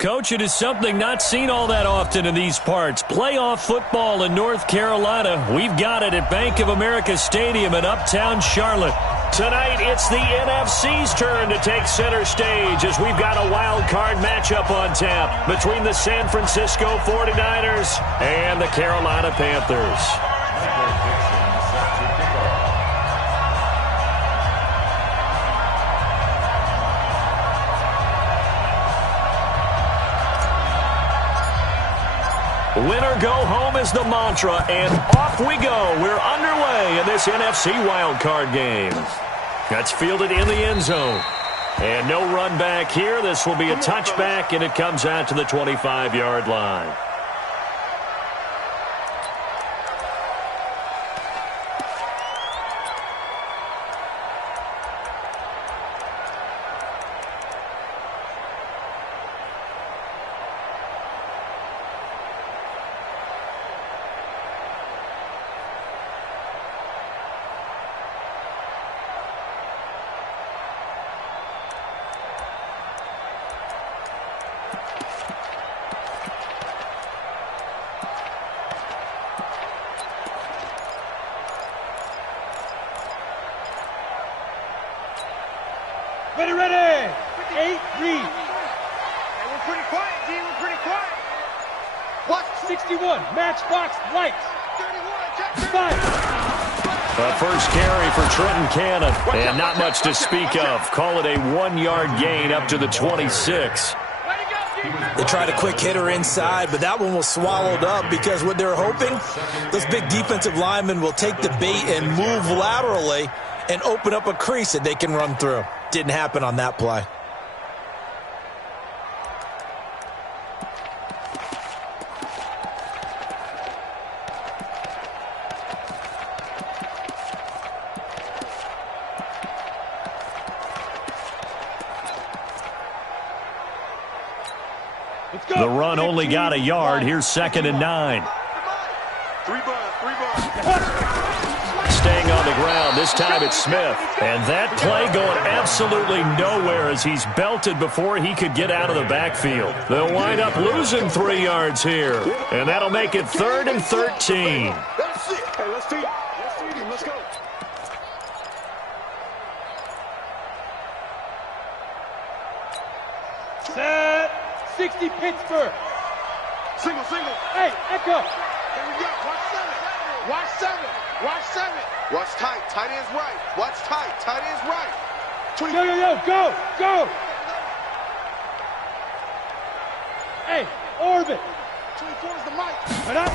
Coach, it is something not seen all that often in these parts. Playoff football in North Carolina. We've got it at Bank of America Stadium in Uptown Charlotte. Tonight, it's the NFC's turn to take center stage as we've got a wild card matchup on tap between the San Francisco 49ers and the Carolina Panthers. Win or go home is the mantra, and off we go. We're underway in this NFC wildcard game. That's fielded in the end zone. And no run back here. This will be a touchback, and it comes out to the 25-yard line. Ready. 8 read. Hey, we're pretty quiet, D. We're pretty quiet. What? 61. Matchbox lights. 31. Fire. A first carry for Trenton Cannon. And not much to speak of. Call it a 1-yard gain up to the 26. They tried a quick hitter inside, but that one was swallowed up because what they're hoping, those big defensive linemen will take the bait and move laterally and open up a crease that they can run through. Didn't happen on that play. The run only got a yard. Here's 2nd and 9. Staying on the ground. This time it's Smith. And that play going absolutely nowhere as he's belted before he could get out of the backfield. They'll wind up losing 3 yards here. And that'll make it 3rd and 13. That's it. Hey, let's feed him. Let's go. Set. 60 Pittsburgh. Single. Hey, echo. Here we go. Watch 7. Watch tight. Tight end's right. Watch tight. Tight end's right. Go. Hey, orbit. 24 is the mic. Right up.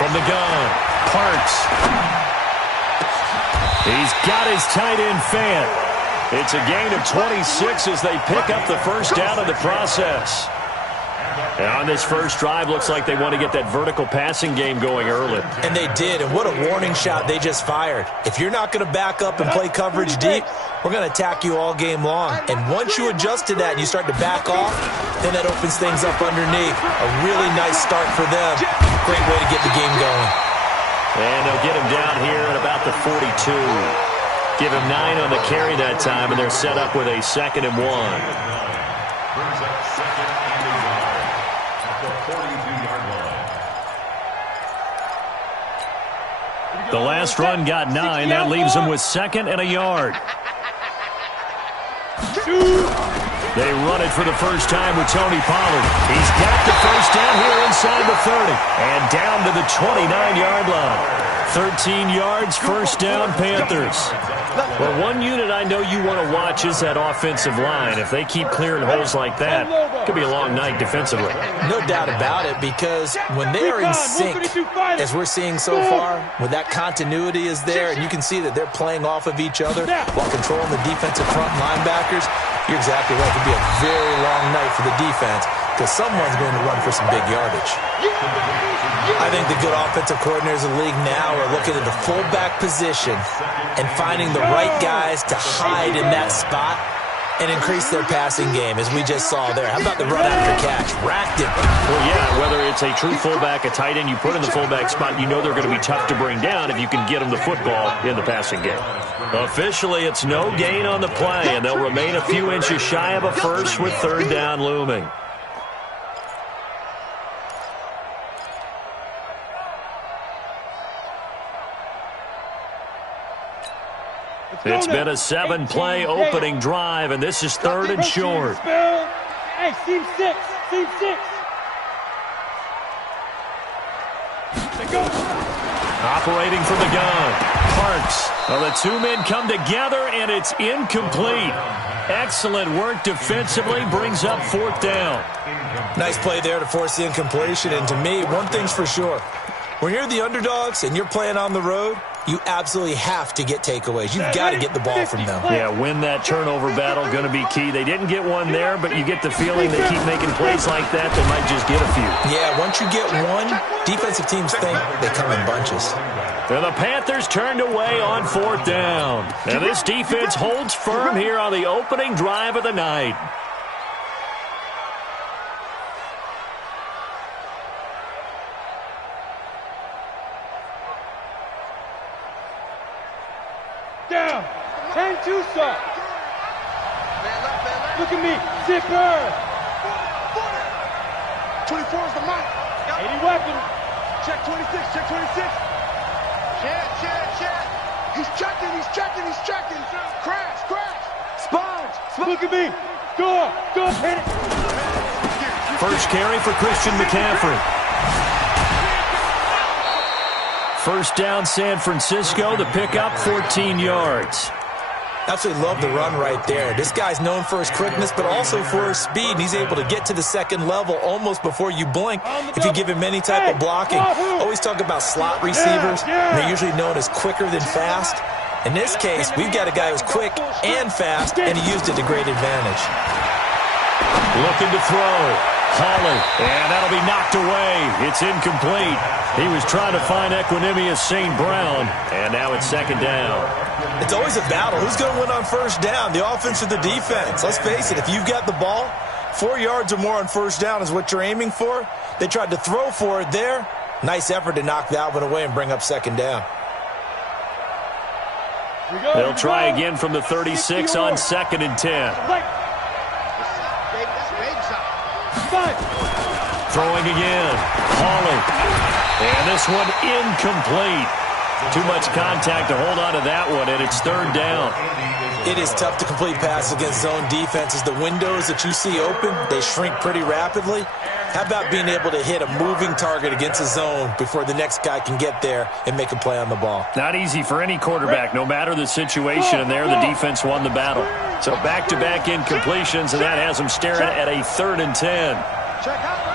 From the gun, Parks. He's got his tight end fan. It's a gain of 26 as they pick up the first down in the process. And on this first drive, looks like they want to get that vertical passing game going early. And they did, and what a warning shot they just fired. If you're not going to back up and play coverage deep, we're going to attack you all game long. And once you adjust to that and you start to back off, then that opens things up underneath. A really nice start for them. Great way to get the game going. And they'll get him down here at about the 42. Give him 9 on the carry that time, and they're set up with a 2nd and 1. The last run got 9. That leaves them with 2nd and a yard. They run it for the first time with Tony Pollard. He's got the first down here inside the 30. And down to the 29-yard line. 13 yards, first down, Panthers. Well, one unit I know you want to watch is that offensive line. If they keep clearing holes like that, it could be a long night defensively. No doubt about it, because when they are in sync, as we're seeing so far, when that continuity is there, and you can see that they're playing off of each other while controlling the defensive front linebackers, you're exactly right. It could be a very long night for the defense because someone's going to run for some big yardage. I think the good offensive coordinators in the league now are looking at the fullback position and finding the right guys to hide in that spot and increase their passing game, as we just saw there. How about the run after catch? Racked it. Well, yeah, whether it's a true fullback, a tight end you put in the fullback spot, you know they're going to be tough to bring down if you can get them the football in the passing game. Officially, it's no gain on the play, and they'll remain a few inches shy of a first with 3rd down looming. It's been a 7-play opening drive, and this is 3rd and short. Hey, seam 6. Seam 6. Operating from the gun. Parks. Well, the two men come together, and it's incomplete. Excellent work defensively. Brings up 4th down. Nice play there to force the incompletion. And to me, one thing's for sure. When you're the underdogs and you're playing on the road, you absolutely have to get takeaways. You've got to get the ball from them. Yeah, win that turnover battle, going to be key. They didn't get one there, but you get the feeling they keep making plays like that, they might just get a few. Yeah, once you get one, defensive teams think they come in bunches. And the Panthers turned away on 4th down. And this defense holds firm here on the opening drive of the night. Down. 10-2, sir. Look at me. Zipper. 24 is the mic. 80 weapon. Check 26. Check 26. Check. He's checking. Crash. Sponge. Look at me. Score. Hit it. First carry for Christian McCaffrey. First down, San Francisco. The pickup, 14 yards. Absolutely love the run right there. This guy's known for his quickness, but also for his speed. He's able to get to the second level almost before you blink if you give him any type of blocking. Always talk about slot receivers. They're usually known as quicker than fast. In this case, we've got a guy who's quick and fast, and he used it to great advantage. Looking to throw. Holly, and that'll be knocked away. It's incomplete. He was trying to find Equanimous St. Brown, and now it's 2nd down. It's always a battle. Who's going to win on 1st down, the offense or the defense? Let's face it, if you've got the ball, 4 yards or more on 1st down is what you're aiming for. They tried to throw for it there. Nice effort to knock that one away and bring up 2nd down. They'll try again from the 36 on 2nd and 10. Throwing again. Hawley. And this one incomplete. Too much contact to hold on to that one, and it's 3rd down. It is tough to complete passes against zone defenses. The windows that you see open, they shrink pretty rapidly. How about being able to hit a moving target against a zone before the next guy can get there and make a play on the ball? Not easy for any quarterback, no matter the situation, and there the defense won the battle. So back-to-back incompletions, and that has them staring at a 3rd and 10. Check out.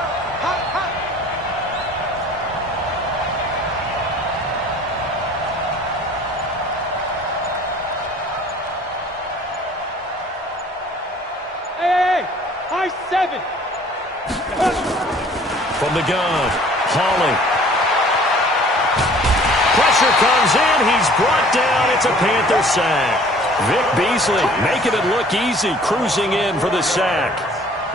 High 7. From the gun, Hawley. Pressure comes in. He's brought down. It's a Panther sack. Vic Beasley making it look easy, cruising in for the sack.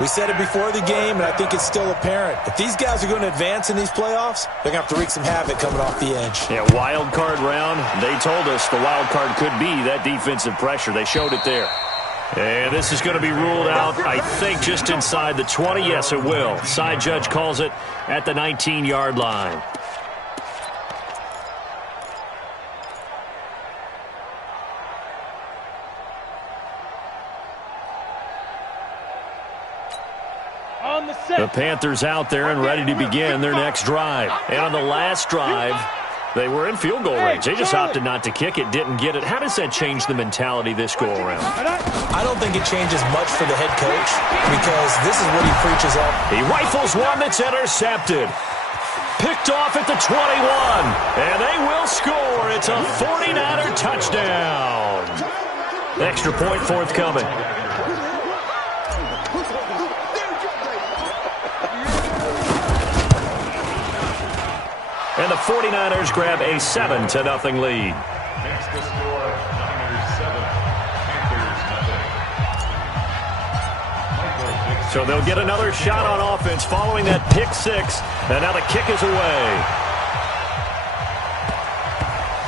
We said it before the game, and I think it's still apparent. If these guys are going to advance in these playoffs, they're going to have to wreak some havoc coming off the edge. Yeah, wild card round. They told us the wild card could be that defensive pressure. They showed it there. And this is going to be ruled out, I think, just inside the 20. Yes, it will. Side judge calls it at the 19-yard line. The Panthers out there and ready to begin their next drive. And on the last drive, they were in field goal range. They just opted not to kick it, didn't get it. How does that change the mentality this go-around? I don't think it changes much for the head coach because this is what he preaches up. He rifles one that's intercepted. Picked off at the 21. And they will score. It's a 49er touchdown. Extra point forthcoming. And the 49ers grab a 7-0 lead. Next to score, Niners 7, Panthers nothing. So they'll get another shot on offense following that pick six. And now the kick is away.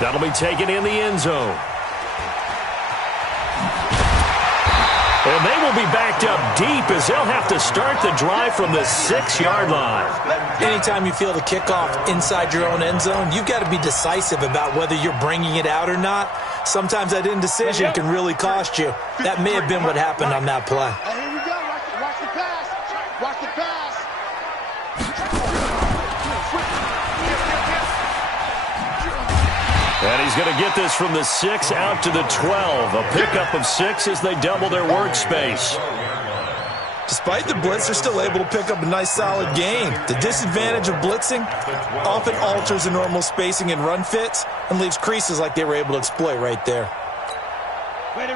That'll be taken in the end zone. And they will be backed up deep as they'll have to start the drive from the 6-yard line. Anytime you feel the kickoff inside your own end zone, you've got to be decisive about whether you're bringing it out or not. Sometimes that indecision can really cost you. That may have been what happened on that play. Here we go. Watch the pass. Watch the pass. And he's going to get this from the 6 out to the 12. A pickup of 6 as they double their workspace. Despite the blitz, they're still able to pick up a nice, solid gain. The disadvantage of blitzing often alters the normal spacing and run fits and leaves creases like they were able to exploit right there.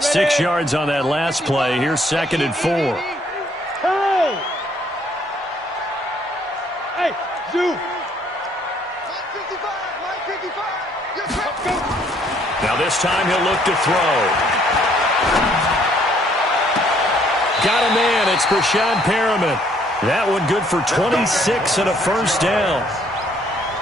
6 yards on that last play. Here's 2nd and 4. Hey, Zoo. Now this time he'll look to throw. Got a man. It's Brashad Perriman. That one good for 26 and a first down.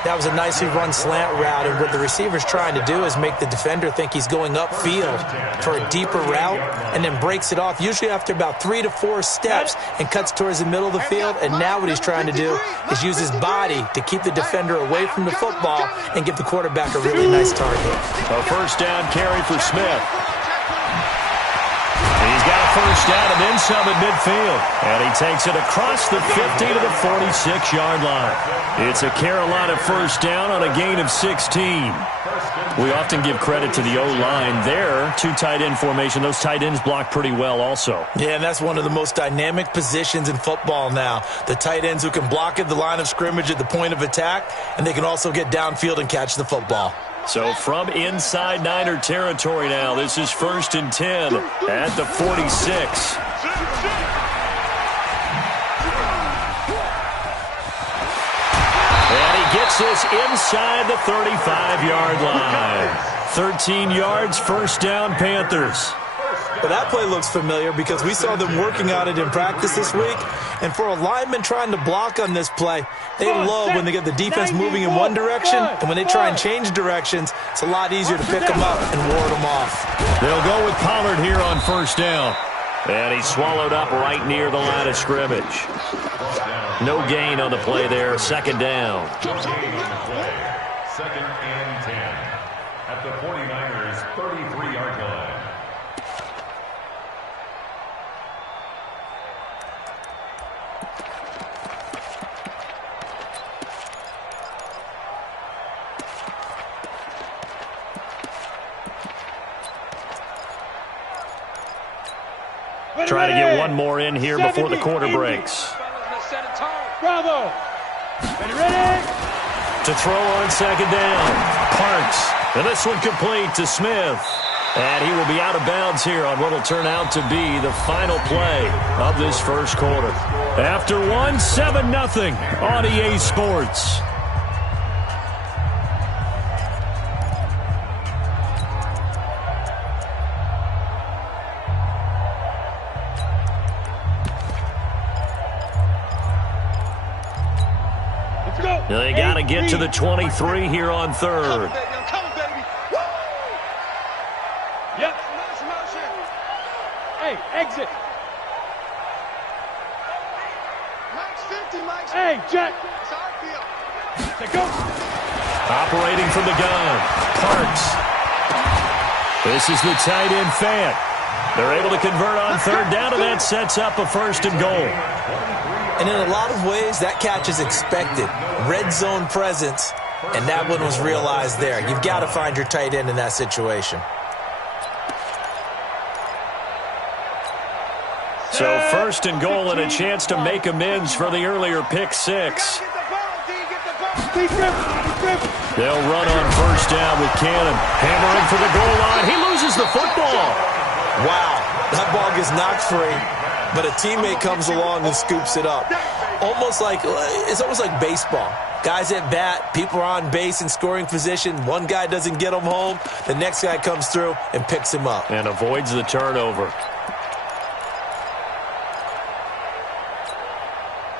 That was a nicely run slant route, and what the receiver's trying to do is make the defender think he's going upfield for a deeper route and then breaks it off, usually after about 3 to 4 steps, and cuts towards the middle of the field. And now what he's trying to do is use his body to keep the defender away from the football and give the quarterback a really nice target. A first down carry for Smith. He's got a first down and then some at midfield. And he takes it across the 50 to the 46-yard line. It's a Carolina first down on a gain of 16. We often give credit to the O-line there. 2 tight end formation. Those tight ends block pretty well also. Yeah, and that's one of the most dynamic positions in football now. The tight ends who can block at the line of scrimmage at the point of attack, and they can also get downfield and catch the football. So from inside Niner territory now, this is 1st and 10 at the 46. And he gets this inside the 35-yard line. 13 yards, first down, Panthers. But that play looks familiar because we saw them working on it in practice this week. And for a lineman trying to block on this play, they love when they get the defense moving in one direction, and when they try and change directions, it's a lot easier to pick them up and ward them off. They'll go with Pollard here on first down. And he's swallowed up right near the line of scrimmage. No gain on the play there, 2nd down. 2nd and 10 at the 49ers' 33-yard line. Try to get one more in here before the quarter breaks. Bravo. Ready? To throw on 2nd down. Parks. And this one complete to Smith. And he will be out of bounds here on what will turn out to be the final play of this first quarter. After one, 7-0 on EA Sports. They got to get to the 23 here on 3rd. Yep. Hey, exit. Hey, Jack. Go. Operating from the gun. Parks. This is the tight end Fant. They're able to convert on 3rd down, and that sets up a 1st and goal. And in a lot of ways, that catch is expected. Red zone presence, and that one was realized there. You've got to find your tight end in that situation. So 1st and goal and a chance to make amends for the earlier pick 6. They'll run on 1st down with Cannon. Hammering for the goal line. He loses the football. Wow, that ball gets knocked free, but a teammate comes along and scoops it up. It's almost like baseball. Guys at bat, people are on base in scoring position. One guy doesn't get him home. The next guy comes through and picks him up. And avoids the turnover.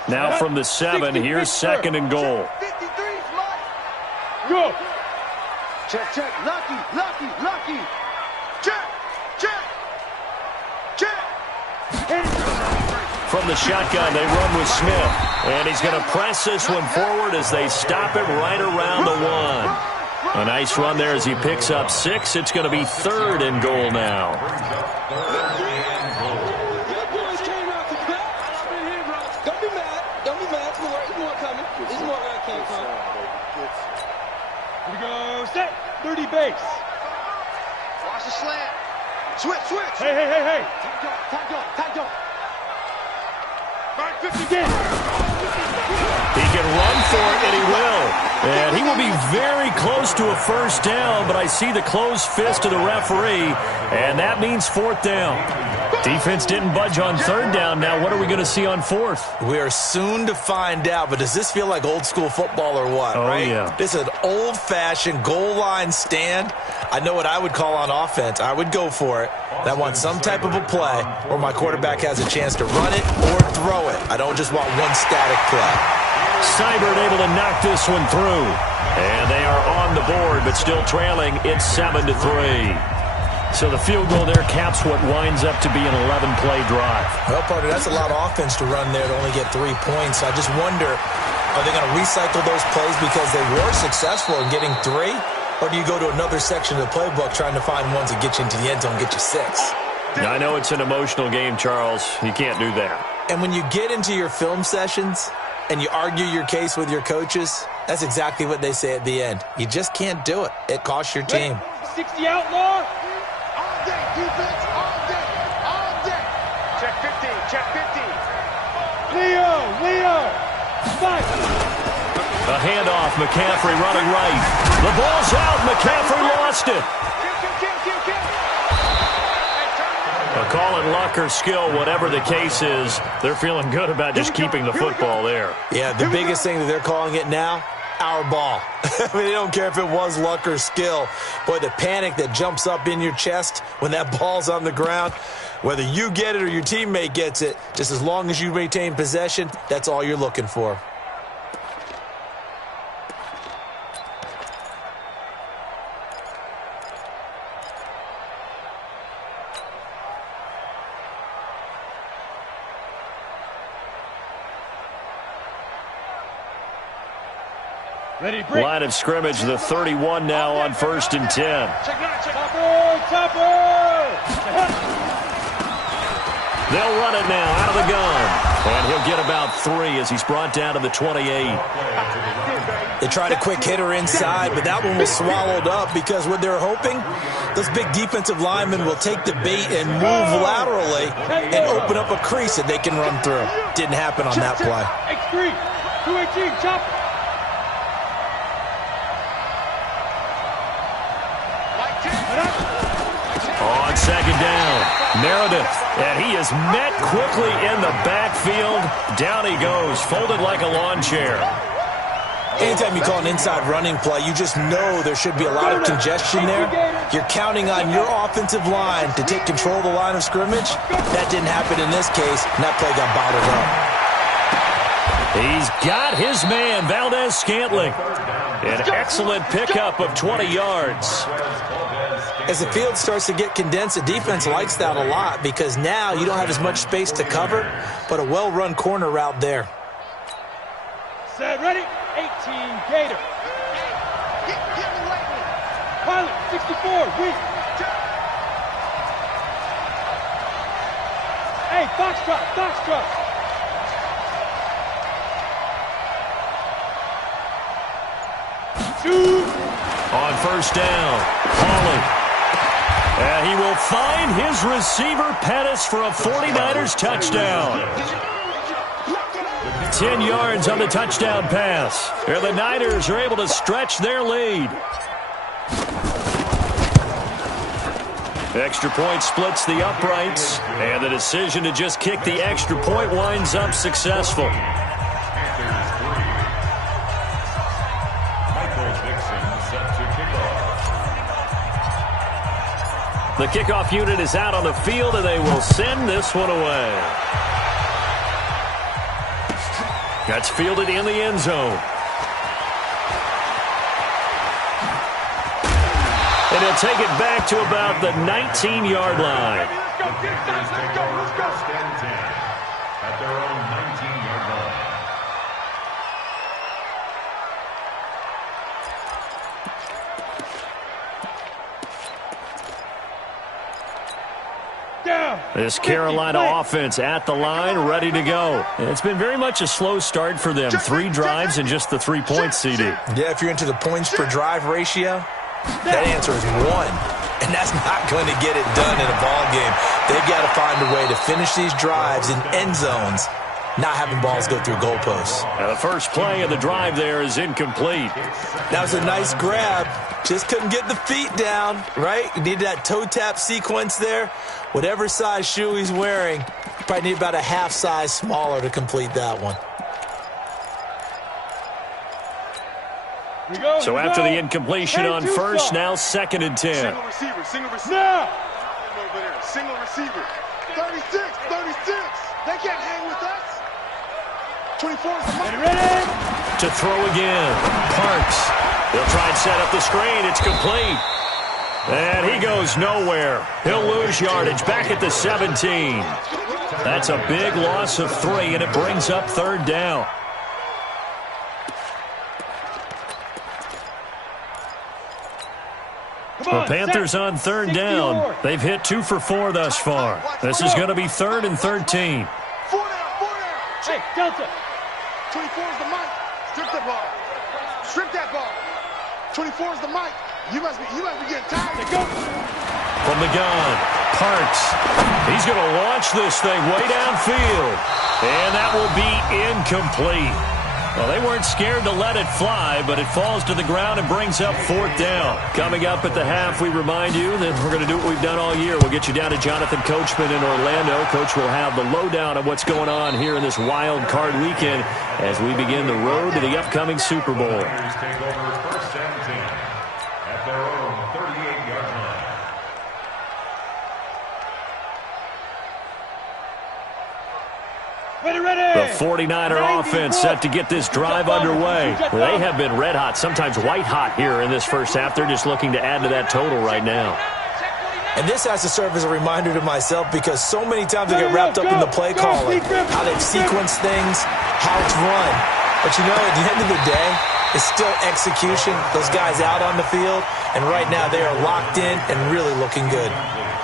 Now from the 7, here's 2nd and goal. Go. Check, check. Lucky. Check. From the shotgun, they run with Smith. And he's going to press this one forward as they stop it right around the 1. A nice run there as he picks up 6. It's going to be 3rd and goal now. Don't be mad. Don't be mad. There's more coming. There's more where I came from. Here we go. Set. 30 base. Watch the slant. Switch. Hey. Tight go. Back 50 again. He can run for it, and he will. And he will be very close to a first down, but I see the closed fist of the referee, and that means 4th down. Defense didn't budge on 3rd down. Now what are we going to see on 4th? We are soon to find out, but does this feel like old school football or what, right? Yeah. This is an old-fashioned goal line stand. I know what I would call on offense. I would go for it. I want some type of a play where my quarterback has a chance to run it or throw it. I don't just want one static play. Seibert able to knock this one through. And they are on the board, but still trailing. It's 7-3. So the field goal there caps what winds up to be an 11-play drive. Well, partner, that's a lot of offense to run there to only get 3 points. I just wonder, are they going to recycle those plays because they were successful in getting 3? Or do you go to another section of the playbook trying to find ones that get you into the end zone and get you 6? I know it's an emotional game, Charles. You can't do that. And when you get into your film sessions and you argue your case with your coaches, that's exactly what they say at the end. You just can't do it. It costs your team. 60 outlaw. All day, defense. All day. Check 50. Leo. 5. A handoff, McCaffrey running right. The ball's out, McCaffrey lost it. Call it luck or skill, whatever the case is, they're feeling good about just keeping the football there. Yeah, the biggest thing that they're calling it now, our ball. I mean, they don't care if it was luck or skill. Boy, the panic that jumps up in your chest when that ball's on the ground, whether you get it or your teammate gets it, just as long as you retain possession, that's all you're looking for. Line of scrimmage, the 31 now on 1st and 10. Topper! They'll run it now out of the gun. And he'll get about 3 as he's brought down to the 28. They tried a quick hitter inside, but that one was swallowed up because what they're hoping, those big defensive linemen will take the bait and move laterally and open up a crease that they can run through. Didn't happen on that play. X3, 218, chopper. On 2nd down, Meredith, and he is met quickly in the backfield. Down he goes, folded like a lawn chair. Anytime you call an inside running play, you just know there should be a lot of congestion there. You're counting on your offensive line to take control of the line of scrimmage. That didn't happen in this case, and that play got bottled up. He's got his man, Valdez-Scantling. An excellent pickup of 20 yards. As the field starts to get condensed, the defense likes that a lot because now you don't have as much space to cover, but a well-run corner route there. Set, ready, 18, Gator. Pilot, 64, weak. Hey, Foxtrot. Shoot. On 1st down, Hawley. And he will find his receiver, Pettis, for a 49ers touchdown. 10 yards on the touchdown pass. And the Niners are able to stretch their lead. Extra point splits the uprights. And the decision to just kick the extra point winds up successful. The kickoff unit is out on the field, and they will send this one away. That's fielded in the end zone. And he'll take it back to about the 19-yard line. Let's go. At their own 19-yard line. This Carolina offense at the line, ready to go. It's been very much a slow start for them. 3 drives and just the 3 points, CD. Yeah, if you're into the points per drive ratio, that answer is 1. And that's not going to get it done in a ball game. They've got to find a way to finish these drives in end zones, not having balls go through goalposts. Now the first play of the drive there is incomplete. That was a nice grab. Just couldn't get the feet down, right? You needed that toe tap sequence there. Whatever size shoe he's wearing, probably need about a half size smaller to complete that one. So after the incompletion on first, now 2nd and 10. Single receiver, single receiver. No! Over there, single receiver. 36, 36. They can't hang with us. 24 is the money. Ready? To throw again. Parks. They'll try and set up the screen. It's complete. And he goes nowhere. He'll lose yardage back at the 17. That's a big loss of 3, and it brings up 3rd down. The Panthers on 3rd down. They've hit 2 for 4 thus far. This is going to be 3rd and 13. 4 down. Hey, Delta. 24 is the mic. Strip that ball. Strip that ball. 24 is the mic. You must be getting tired. Go. From the gun, Parks. He's going to launch this thing way downfield. And that will be incomplete. Well, they weren't scared to let it fly, but it falls to the ground and brings up 4th down. Coming up at the half, we remind you that we're going to do what we've done all year. We'll get you down to Jonathan Coachman in Orlando. Coach will have the lowdown of what's going on here in this wild card weekend as we begin the road to the upcoming Super Bowl. Take over 1st and 10 at their own 38-yard line. The 49er offense set to get this drive underway. They have been red hot, sometimes white hot here in this first half. They're just looking to add to that total right now. And this has to serve as a reminder to myself because so many times I get wrapped up in the play calling, how they've sequenced things, how it's run. But, you know, at the end of the day, it's still execution. Those guys out on the field, and right now they are locked in and really looking good.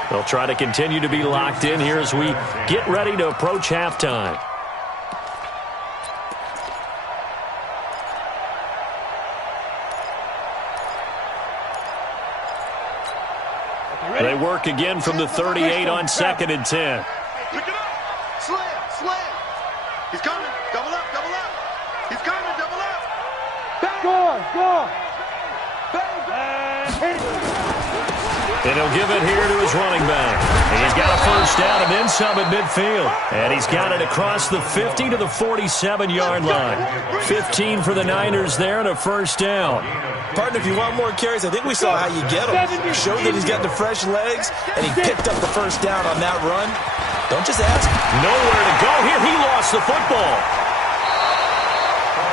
They'll try to continue to be locked in here as we get ready to approach halftime. They work again from the 38 on 2nd and 10. Pick it up. Slam. He's coming. Double up. He's coming. Double up. Go. And he'll give it here to his running back. He's got a first down and then some at midfield. And he's got it across the 50 to the 47-yard line. 15 for the Niners there and a first down. Partner, if you want more carries, I think we saw how you get him. Showed that he's got the fresh legs, and he picked up the first down on that run. Don't just ask. Nowhere to go here. He lost the football.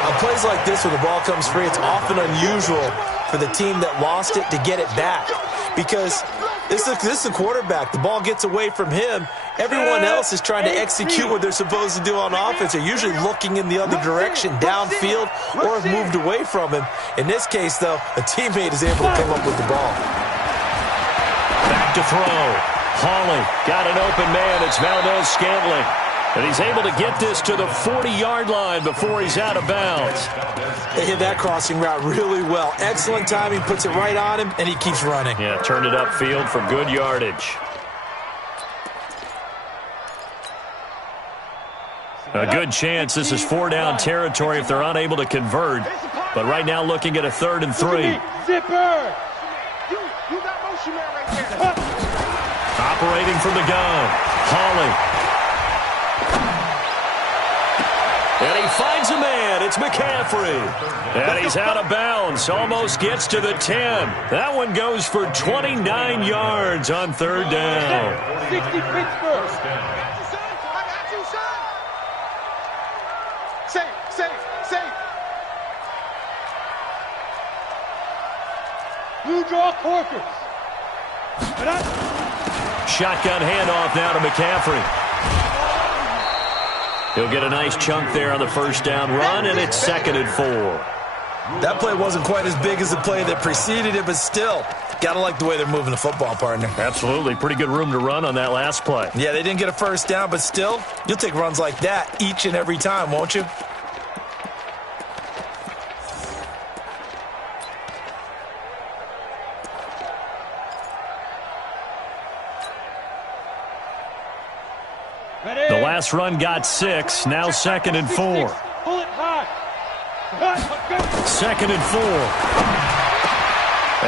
On plays like this where the ball comes free, it's often unusual for the team that lost it to get it back. Because this is the quarterback. The ball gets away from him. Everyone else is trying to execute what they're supposed to do on offense. They're usually looking in the other direction, downfield, or have moved away from him. In this case, though, a teammate is able to come up with the ball. Back to throw. Hawley got an open man. It's Valdez-Scantling. And he's able to get this to the 40-yard line before he's out of bounds. They hit that crossing route really well. Excellent timing, puts it right on him, and he keeps running. Yeah, turned it upfield for good yardage. A good chance this is 4-down territory if they're unable to convert. But right now looking at a 3rd and 3. Zipper! You got motion man right there. Operating from the gun. Hawley. And he finds a man. It's McCaffrey. And he's out of bounds. Almost gets to the 10. That one goes for 29 yards on 3rd down. 60 Pittsburgh. Safe. Blue draw Corkers. Shotgun handoff now to McCaffrey. He'll get a nice chunk there on the first down run, and it's 2nd and 4. That play wasn't quite as big as the play that preceded it, but still, got to like the way they're moving the football, partner. Absolutely. Pretty good room to run on that last play. Yeah, they didn't get a first down, but still, you'll take runs like that each and every time, won't you? The last run got 6. Now 2nd and 4. Pull it high. 2nd and 4.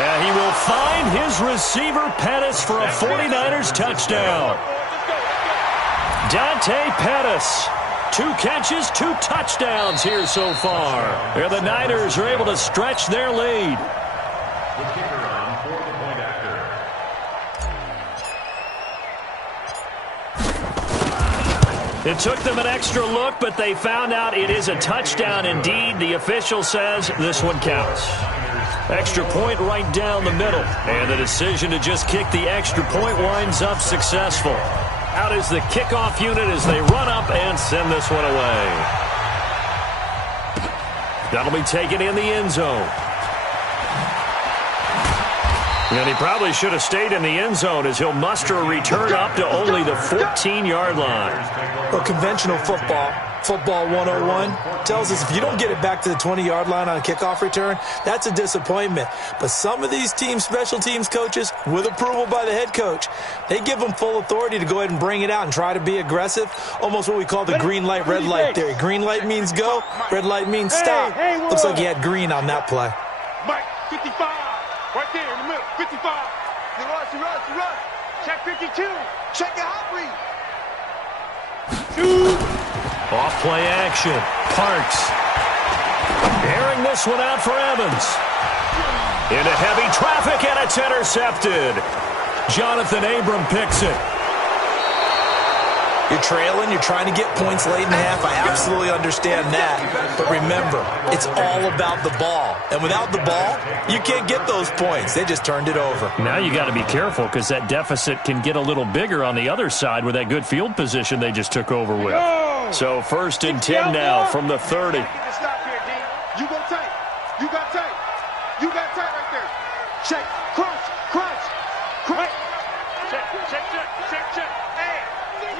And he will find his receiver, Pettis, for a 49ers touchdown. Dante Pettis. 2 catches, 2 touchdowns here so far. And the Niners are able to stretch their lead. The kicker on for the point after. It took them an extra look, but they found out it is a touchdown indeed. The official says this one counts. Extra point right down the middle. And the decision to just kick the extra point winds up successful. Out is the kickoff unit as they run up and send this one away. That'll be taken in the end zone. And he probably should have stayed in the end zone as he'll muster a return up to only the 14-yard line. Well, conventional football 101, tells us if you don't get it back to the 20-yard line on a kickoff return, that's a disappointment. But some of these special teams coaches, with approval by the head coach, they give them full authority to go ahead and bring it out and try to be aggressive, almost what we call the green light, red light theory. Green light means go, red light means stop. Looks like he had green on that play. Mike, 55. Right there in the middle, 55. He rush. Check 52. Check your hot read. Off play action. Parks. Airing this one out for Evans. Into heavy traffic, and it's intercepted. Jonathan Abram picks it. You're trailing, you're trying to get points late in the half. I absolutely understand that. But remember, it's all about the ball. And without the ball, you can't get those points. They just turned it over. Now you got to be careful because that deficit can get a little bigger on the other side with that good field position they just took over with. So 1st and 10 now from the 30. Stop here, D. You go tight. You got tight. You got tight right there. Check. Crunch. Check.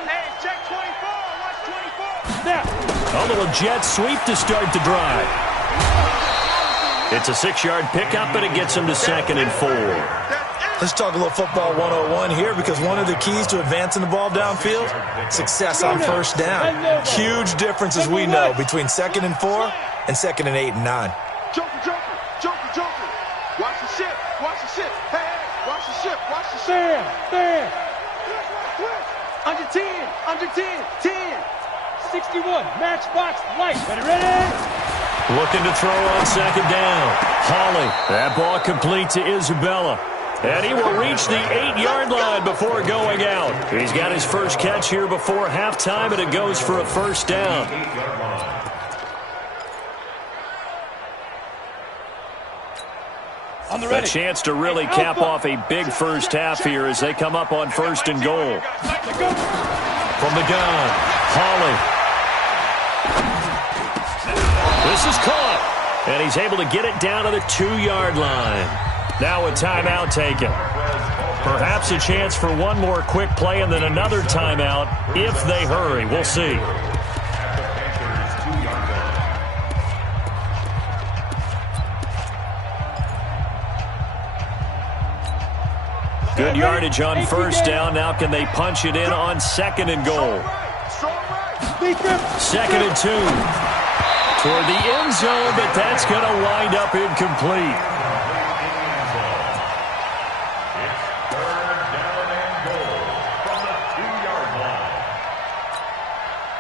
Hey, check 24. Watch 24. Now, a little jet sweep to start the drive. It's a 6-yard pickup, but it gets him to 2nd and 4. Let's talk a little football 101 here, because one of the keys to advancing the ball downfield, success on first down. Huge difference, as we know, between 2nd and 4 and 2nd and 8 and 9. Joker. Watch the ship. Hey, watch the ship. Bam. Under 10. 61. Matchbox light. Ready? Looking to throw on 2nd down. Hawley. That ball complete to Isabella. And he will reach the 8-yard line before going out. He's got his first catch here before halftime, and it goes for a first down. A chance to really cap off a big first half here as they come up on 1st and goal. From the gun, Hawley. This is caught, and he's able to get it down to the 2-yard line. Now a timeout taken. Perhaps a chance for one more quick play and then another timeout if they hurry. We'll see. Good yardage on 1st down. Now can they punch it in on 2nd and goal? 2nd and 2. Toward the end zone, but that's going to wind up incomplete.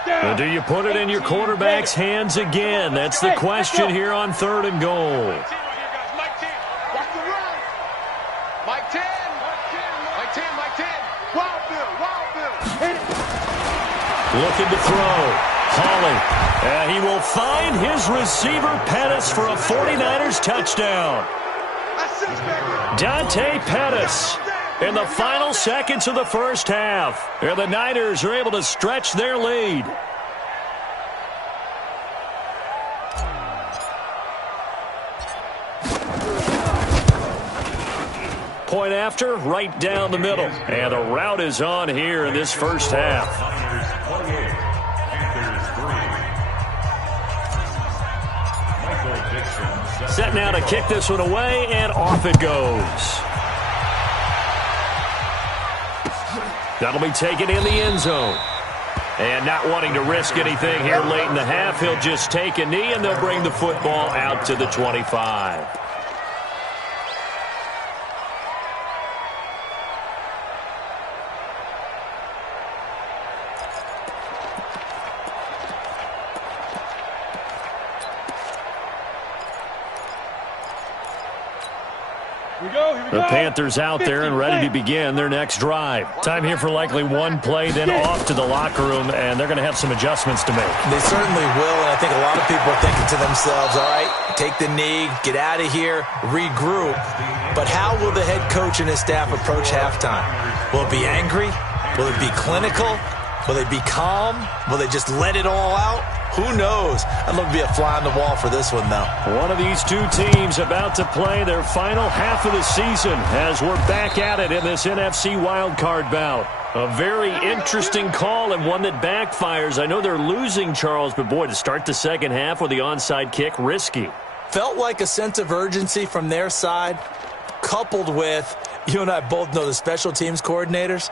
And do you put it in your quarterback's hands again? That's the question here on 3rd and goal. Mike 10. Wild Bill. Looking to throw. Hawley. And he will find his receiver, Pettis, for a 49ers touchdown. Dante Pettis in the final seconds of the first half. And the Niners are able to stretch their lead. after, right down the middle. And the route is on here in this first half. Set now to kick this one away, and off it goes. That'll be taken in the end zone. And not wanting to risk anything here late in the half, he'll just take a knee, and they'll bring the football out to the 25. The Panthers out there and ready to begin their next drive. Time here for likely one play, then off to the locker room, and they're going to have some adjustments to make. They certainly will, and I think a lot of people are thinking to themselves, all right, take the knee, get out of here, regroup. But how will the head coach and his staff approach halftime? Will it be angry? Will it be clinical? Will they be calm? Will they just let it all out? Who knows? I'd love to be a fly on the wall for this one, though. One of these two teams about to play their final half of the season as we're back at it in this NFC Wildcard bout. A very interesting call and one that backfires. I know they're losing, Charles, but boy, to start the second half with the onside kick, risky. Felt like a sense of urgency from their side, coupled with, you and I both know the special teams coordinators,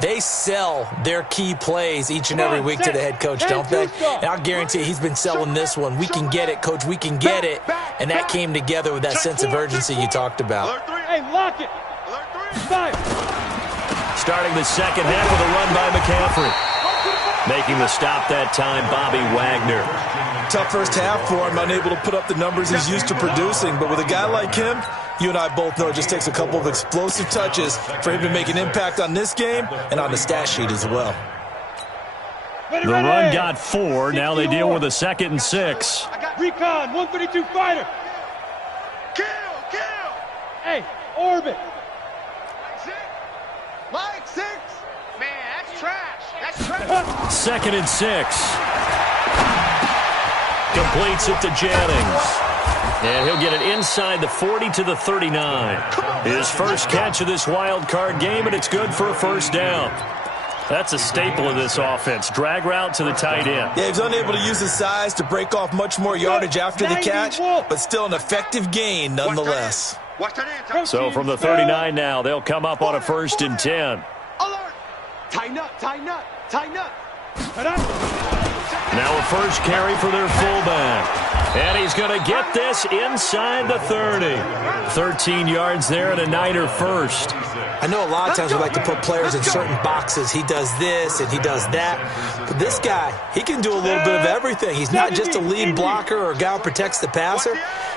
they sell their key plays each and every week to the head coach, don't they? And I'll guarantee he's been selling this one. We can get it, coach. We can get it. And that came together with that sense of urgency you talked about. Hey, lock it. Starting the second half with a run by McCaffrey. Making the stop that time, Bobby Wagner. Tough first half for him, unable to put up the numbers he's used to producing. But with a guy like him, you and I both know it just takes a couple of explosive touches for him to make an impact on this game and on the stat sheet as well. The run got 4. Now they deal with a 2nd and 6. Recon, 132 fighter. Kill. Hey, orbit. Like 6. Man, that's trash. That's trash. 2nd and 6. Completes it to Jennings. And he'll get it inside the 40 to the 39. His first catch of this wild card game, and it's good for a first down. That's a staple of this offense. Drag route to the tight end. Yeah, he was unable to use his size to break off much more yardage after the catch, but still an effective gain nonetheless. So from the 39 now, they'll come up on a 1st and 10. Alert! Tighten up. Now a first carry for their fullback. And he's going to get this inside the 30. 13 yards there and a Niner first. I know a lot of times we like to put players in certain boxes. He does this and he does that. But this guy, he can do a little bit of everything. He's not just a lead blocker or a guy who protects the passer.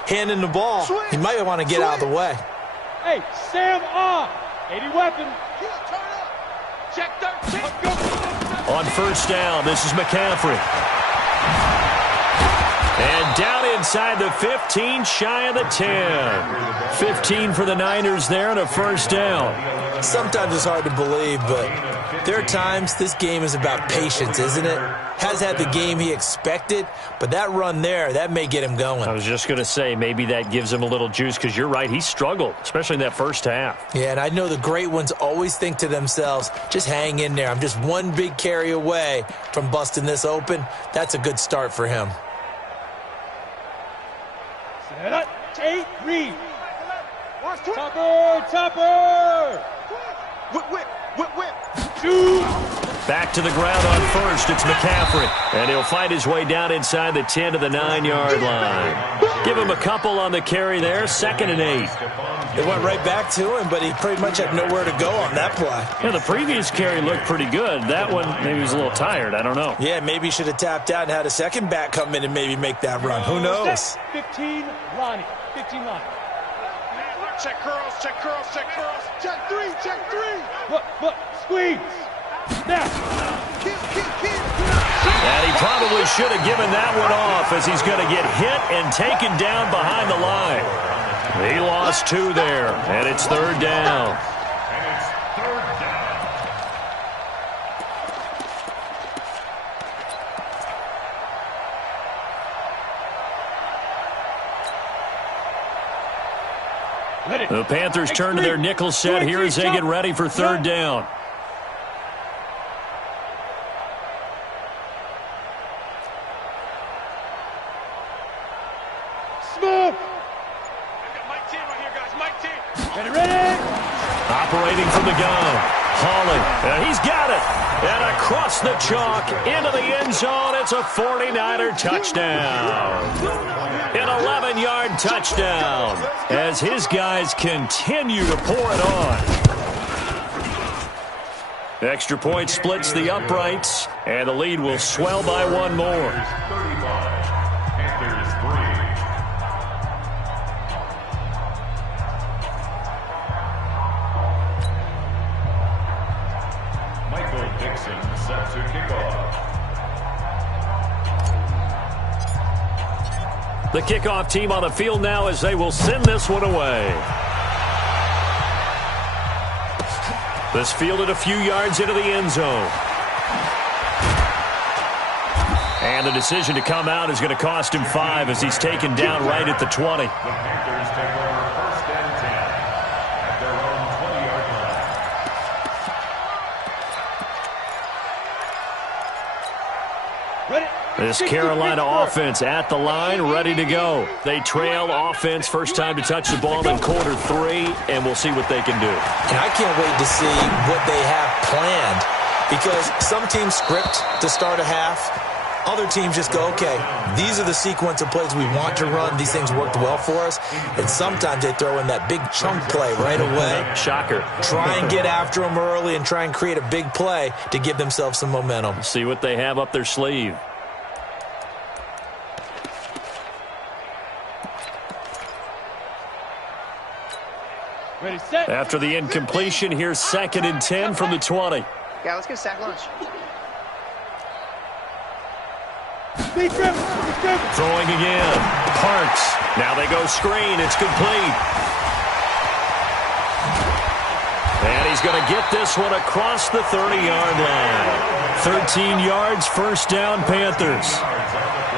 Handing the ball, he might want to get out of the way. Hey, Sam off. 80 weapon. Check 13. On first down, this is McCaffrey. And down inside the 15, shy of the 10. 15 for the Niners there and a first down. Sometimes it's hard to believe, but there are times this game is about patience, isn't it? Has had the game he expected, but that run there, that may get him going. I was just going to say, maybe that gives him a little juice because you're right, he struggled, especially in that first half. Yeah, and I know the great ones always think to themselves, just hang in there. I'm just one big carry away from busting this open. That's a good start for him. Set up. 8, read. Topper. Whip. Shoot. Back to the ground on first. It's McCaffrey. And he'll fight his way down inside the 10 to the 9-yard line. Give him a couple on the carry there. 2nd and 8. It went right back to him, but he pretty much had nowhere to go on that play. Yeah, the previous carry looked pretty good. That one, maybe he was a little tired. I don't know. Yeah, maybe he should have tapped out and had a second back come in and maybe make that run. Who knows? 15, Lonnie. 15, Lonnie. Check curls. Check 3. Look. Squeeze. Snap. And he probably should have given that one off as he's going to get hit and taken down behind the line. He lost 2 there, and it's 3rd down. The Panthers turn to their nickel set here as they get ready for third down. Smooth. Operating from the gun. Hawley. He's got it. And across the chalk into the end zone. It's a 49er touchdown. An 11-yard touchdown as his guys continue to pour it on. Extra point splits the uprights, and the lead will swell by one more. 35, Panthers 3. Michael Dixon set to kick off. The kickoff team on the field now as they will send this one away. This fielded a few yards into the end zone. And the decision to come out is going to cost him 5 as he's taken down right at the 20. The Panthers take over first and 10 at their own 20-yard line. This Carolina offense at the line, ready to go. They trail offense first time to touch the ball in quarter 3, and we'll see what they can do. And I can't wait to see what they have planned, because some teams script to start a half. Other teams just go, okay, these are the sequence of plays we want to run. These things worked well for us. And sometimes they throw in that big chunk play right away. Shocker. Try and get after them early and try and create a big play to give themselves some momentum. See what they have up their sleeve. Ready, set. After the incompletion, here's 2nd and 10 from the 20. Yeah, let's get a sack lunch. Speed dribble. Throwing again. Parks. Now they go screen. It's complete. And he's going to get this one across the 30-yard line. 13 yards, first down, Panthers.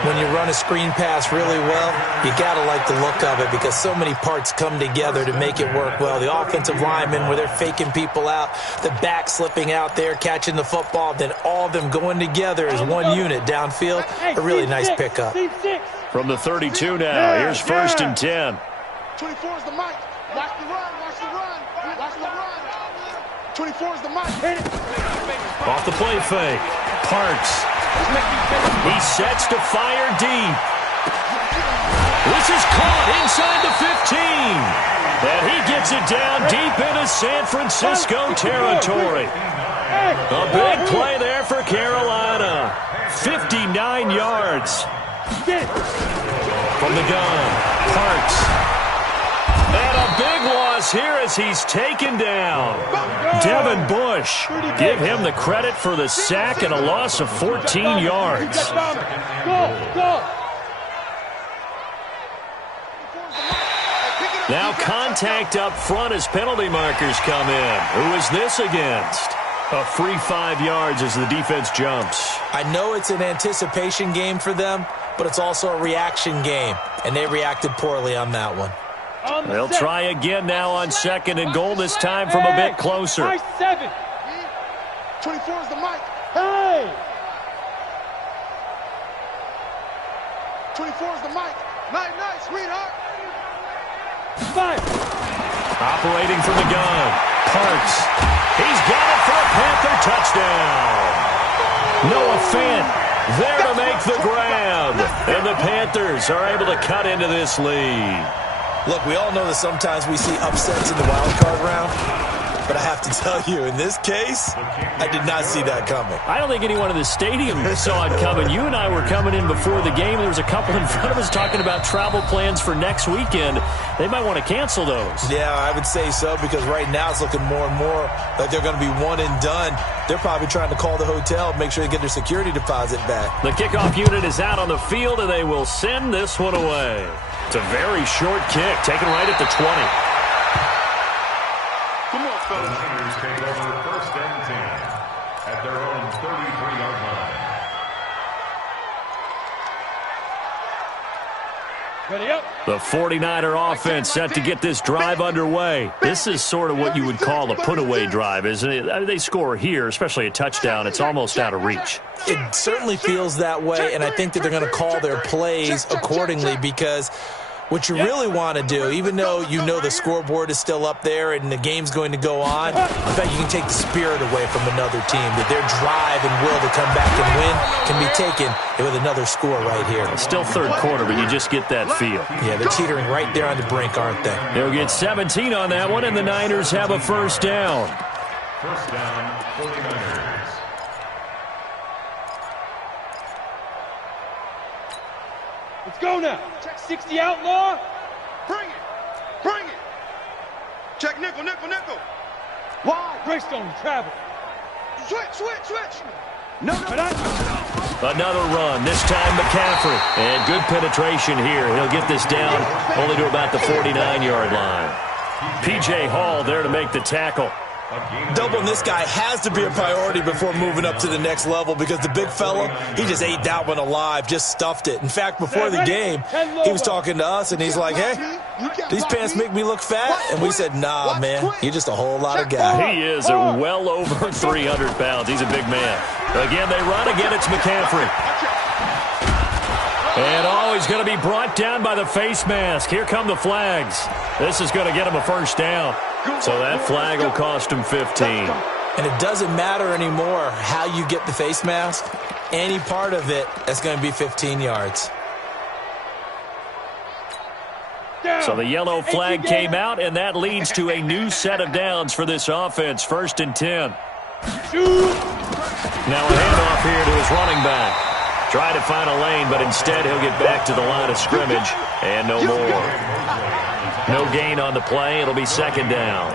When you run a screen pass really well, you got to like the look of it because so many parts come together to make it work well. The offensive linemen, where they're faking people out, the back slipping out there, catching the football, then all of them going together as one unit downfield. A really nice pickup. From the 32 now, here's 1st and 10. 24 is the mic. Watch the run. Watch the run. Watch the run. 24 is the mic. Hit it. Off the play fake. Parks. He sets to fire deep. This is caught inside the 15. And he gets it down deep into San Francisco territory. A big play there for Carolina. 59 yards. From the gun, Parks. And a big loss here as he's taken down. Devin Bush, give him the credit for the sack and a loss of 14 yards. Now contact up front as penalty markers come in. Who is this against? A free 5 yards as the defense jumps. I know it's an anticipation game for them, but it's also a reaction game, and they reacted poorly on that one. They'll try again now on 2nd and goal, this time from a bit closer. 7. 24 is the mic. Hey! 24 is the mic. Night, sweetheart. 5. Operating from the gun. Parks. He's got it for a Panther touchdown. Noah Fant there to make the grab. And the Panthers are able to cut into this lead. Look, we all know that sometimes we see upsets in the wild card round, but I have to tell you, in this case, I did not see that coming. I don't think anyone in the stadium saw it coming. You and I were coming in before the game. There was a couple in front of us talking about travel plans for next weekend. They might want to cancel those. Yeah, I would say so, because right now it's looking more and more like they're going to be one and done. They're probably trying to call the hotel and make sure they get their security deposit back. The kickoff unit is out on the field, and they will send this one away. It's a very short kick, taken right at the 20. Come on, fellas. The Panthers take over first and 10 at their own 33-yard line. The 49er offense set to get this drive underway. This is sort of what you would call a put-away drive, isn't it? I mean, they score here, especially a touchdown. It's almost out of reach. It certainly feels that way, and I think that they're going to call their plays accordingly because what you really want to do, even though you know the scoreboard is still up there and the game's going to go on, in fact, you can take the spirit away from another team, that their drive and will to come back and win can be taken with another score right here. It's still third quarter, but you just get that feel. Yeah, they're teetering right there on the brink, aren't they? They'll get 17 on that one, and the Niners have a first down. First down, 49ers. Let's go now. Check 60 outlaw. Bring it. Bring it. Check nickel, nickel, nickel. Wide. Greystone travel. Switch, switch, switch. No. Another run, this time McCaffrey. And good penetration here. He'll get this down only to about the 49-yard line. P.J. Hall there to make the tackle. Doubling this guy has to be a priority before moving up to the next level because the big fella, he just ate that one alive, just stuffed it. In fact, before the game, he was talking to us, and he's like, hey, these pants make me look fat. And we said, nah, man, you're just a whole lot of guy. He is well over 300 pounds. He's a big man. Again, they run. Again, it's McCaffrey. And he's going to be brought down by the face mask. Here come the flags. This is going to get him a first down. So that flag will cost him 15. And it doesn't matter anymore how you get the face mask. Any part of it, that's going to be 15 yards. So the yellow flag came out, and that leads to a new set of downs for this offense. 1st and 10. Now a handoff here to his running back. Try to find a lane, but instead he'll get back to the line of scrimmage. And no more. No gain on the play. It'll be second down.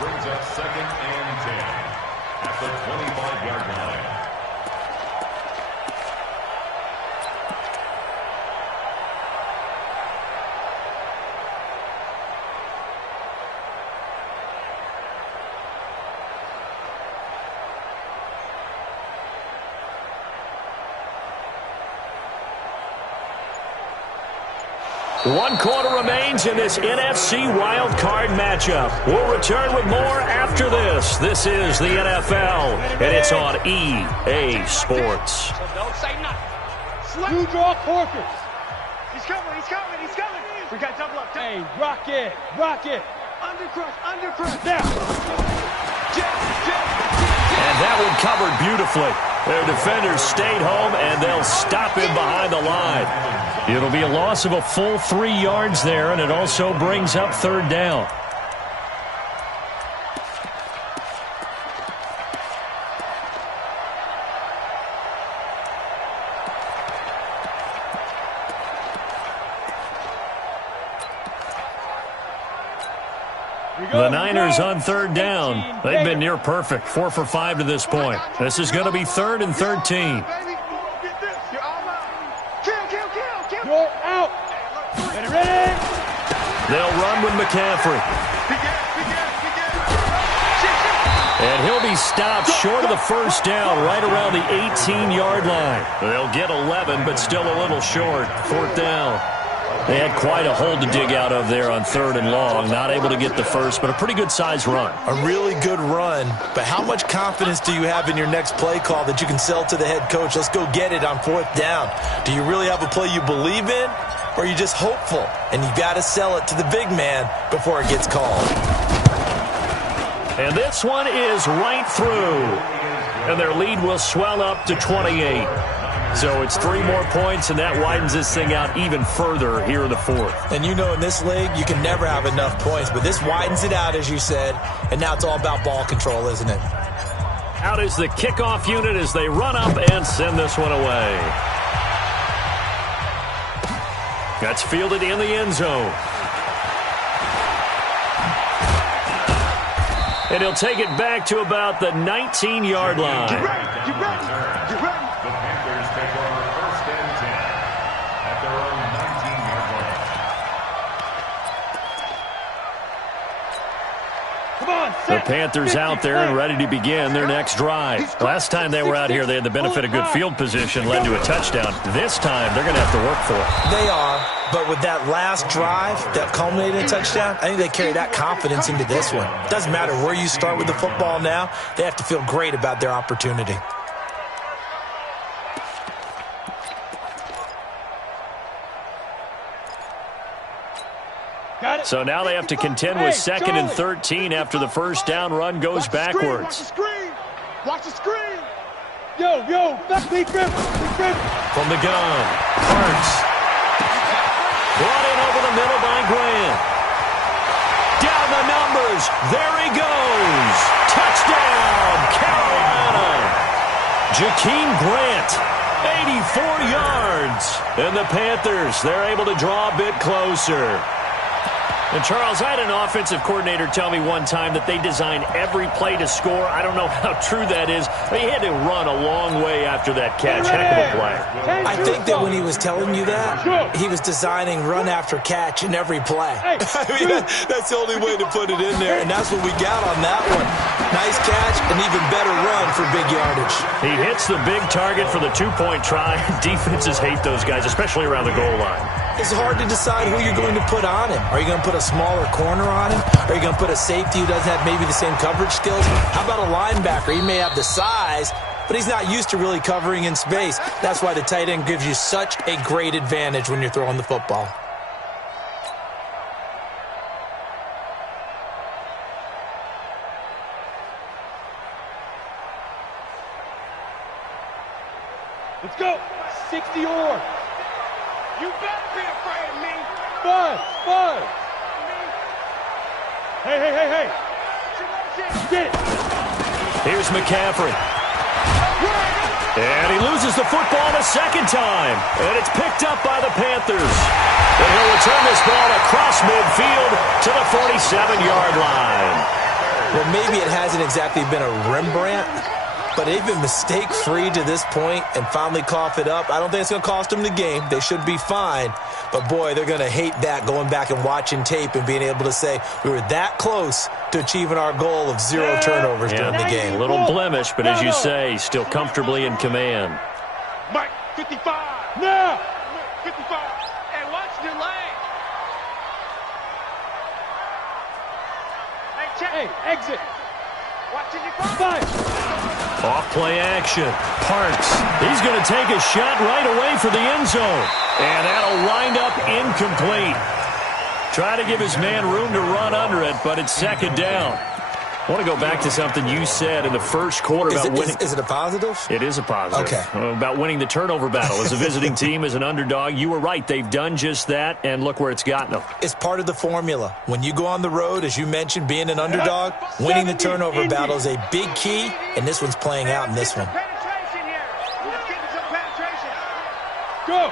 Brings up 2nd and 10 at the 25-yard line. One quarter remains in this NFC Wildcard matchup. We'll return with more after this. This is the NFL, and it's on EA Sports. Don't say nothing. You draw corkers. He's coming, he's coming, he's coming. We got double up. Hey, rock it, rock it. Undercrush, undercrush. Down. And that one covered beautifully. Their defenders stayed home, and they'll stop him behind the line. It'll be a loss of a full 3 yards there, and it also brings up third down. The Niners on third down. They've been near perfect, 4 for 5 to this point. This is going to be 3rd and 13. You're out. Get ready. They'll run with McCaffrey. And he'll be stopped short of the first down right around the 18-yard line. They'll get 11, but still a little short. 4th down. They had quite a hole to dig out of there on 3rd and long. Not able to get the first, but a pretty good-sized run. A really good run. But how much confidence do you have in your next play call that you can sell to the head coach? Let's go get it on 4th down. Do you really have a play you believe in, or are you just hopeful? And you got to sell it to the big man before it gets called. And this one is right through. And their lead will swell up to 28. So it's 3 more points, and that widens this thing out even further here in the 4th. And you know in this league, you can never have enough points, but this widens it out, as you said, and now it's all about ball control, isn't it? Out is the kickoff unit as they run up and send this one away. That's fielded in the end zone. And he'll take it back to about the 19-yard line. Get ready, get ready, get ready. The Panthers take over 1st and 10 at their own 19-yard line. Come on, The Panthers out there and ready to begin their next drive. Last time they were out here, they had the benefit of good field position, led to a touchdown. This time, they're going to have to work for it. They are, But with that last drive that culminated in a touchdown, I think they carry that confidence into this one. It doesn't matter where you start with the football now. They have to feel great about their opportunity. So now they have to contend with 2nd and 13 after the first down run goes backwards. Watch the screen. Watch the screen. Yo, back deep grip. From the gun, Parks. Brought in over the middle by Grant. Down the numbers. There he goes. Touchdown, Carolina. Jakeem Grant, 84 yards. And the Panthers, they're able to draw a bit closer. And, Charles, I had an offensive coordinator tell me one time that they design every play to score. I don't know how true that is, but he had to run a long way after that catch. Heck of a play. I think that when he was telling you that, he was designing run after catch in every play. I mean, that's the only way to put it in there, and that's what we got on that one. Nice catch, and even better run for big yardage. He hits the big target for the two-point try. Defenses hate those guys, especially around the goal line. It's hard to decide who you're going to put on him. Are you going to put a smaller corner on him? Are you going to put a safety who doesn't have maybe the same coverage skills? How about a linebacker? He may have the size, but he's not used to really covering in space. That's why the tight end gives you such a great advantage when you're throwing the football. Let's go. 60 or. You better be afraid of me. Buzz. Hey. Get it. Here's McCaffrey. And he loses the football the second time. And it's picked up by the Panthers. And he'll return this ball across midfield to the 47-yard line. Well, maybe it hasn't exactly been a Rembrandt, but they've been mistake-free to this point and finally cough it up. I don't think it's going to cost them the game. They should be fine. But, boy, they're going to hate that, going back and watching tape and being able to say we were that close to achieving our goal of 0 turnovers during the game. A little blemish, but as you say, still comfortably in command. Mike, 55. Now. 55. Hey, watch your lane. Hey, check. Hey, exit. Watching your phone. Five. Off play action. Parks. He's going to take a shot right away for the end zone. And that'll wind up incomplete. Try to give his man room to run under it, but it's second down. I want to go back to something you said in the first quarter about winning. Is it a positive? It is a positive. Okay. About winning the turnover battle. As a visiting team, as an underdog, you were right. They've done just that, and look where it's gotten them. It's part of the formula. When you go on the road, as you mentioned, being an underdog, winning the turnover battle is a big key, and this one's playing out in this one. Penetration here. Let's get some penetration. Go.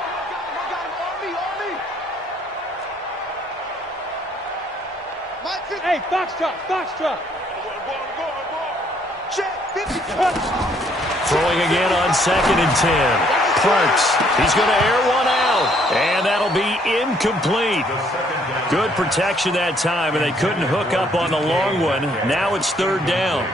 Hey, foxtrot. Throwing again on 2nd and 10. Parks. He's going to air one out. And that'll be incomplete. Good protection that time, and they couldn't hook up on the long one. Now it's 3rd down.